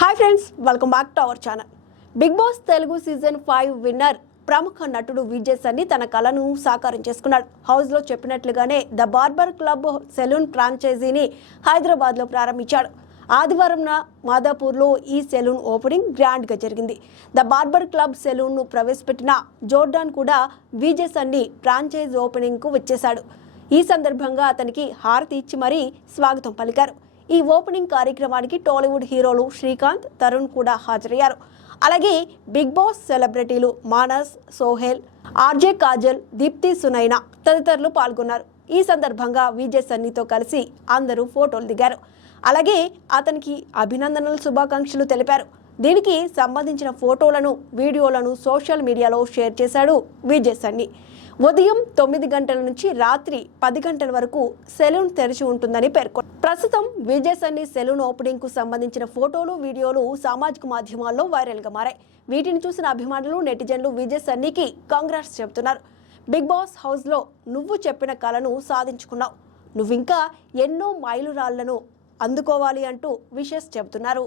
Hi friends, welcome back to our channel. Bigg Boss Telugu season 5 winner ప్రముఖ నటుడు విజయ్ సన్ని తన కలను సాకారం చేసుకున్నాడు. హౌస్ లో చెప్పినట్లుగానే ద బార్బర్ క్లబ్ సెలూన్ ఫ్రాంచైజీని హైదరాబాద్ లో ప్రారంభించాడు. ఆదివారం మాదాపూర్లో ఈ సెలూన్ ఓపెనింగ్ గ్రాండ్ గా జరిగింది. ద బార్బర్ క్లబ్ సెలూన్ ను ప్రవేశపెట్టిన జోర్డాన్ కూడా విజయ్ సన్ని ఫ్రాంచైజ్ ఓపెనింగ్ కు వచ్చేశాడు. ఈ సందర్భంగా అతనికి హారతి ఇచ్చి మరీ స్వాగతం పలికారు. ఈ ఓపెనింగ్ కార్యక్రమానికి టాలీవుడ్ హీరోలు శ్రీకాంత్, తరుణ్ కూడా హాజరయ్యారు. అలాగే బిగ్ బాస్ సెలబ్రిటీలు మానస్, సోహెల్, ఆర్జే కాజల్, దీప్తి సునైనా తదితరులు పాల్గొన్నారు. ఈ సందర్భంగా విజయ్ సన్నితో కలిసి అందరూ ఫోటోలు దిగారు. అలాగే అతనికి అభినందనలు, శుభాకాంక్షలు తెలిపారు. దీనికి సంబంధించిన ఫోటోలను, వీడియోలను సోషల్ మీడియాలో షేర్ చేశాడు విజయ్ సన్ని. ఉదయం 9 గంటల నుంచి రాత్రి 10 గంటల వరకు సెలూన్ తెరిచి ఉంటుందని పేర్కొన్నారు. ప్రస్తుతం విజయ్ సన్ని సెలూన్ ఓపెనింగ్ కు సంబంధించిన ఫోటోలు, వీడియోలు సామాజిక మాధ్యమాల్లో వైరల్ గా మారాయి. వీటిని చూసిన అభిమానులు, నెటిజన్లు విజయ్ సన్నికి కాంగ్రాట్స్ చెబుతున్నారు. బిగ్ బాస్ హౌస్ లో నువ్వు చెప్పిన కలను సాధించుకున్నావు, నువ్వింకా ఎన్నో మైలురాళ్లను అందుకోవాలి అంటూ విషెస్ చెబుతున్నారు.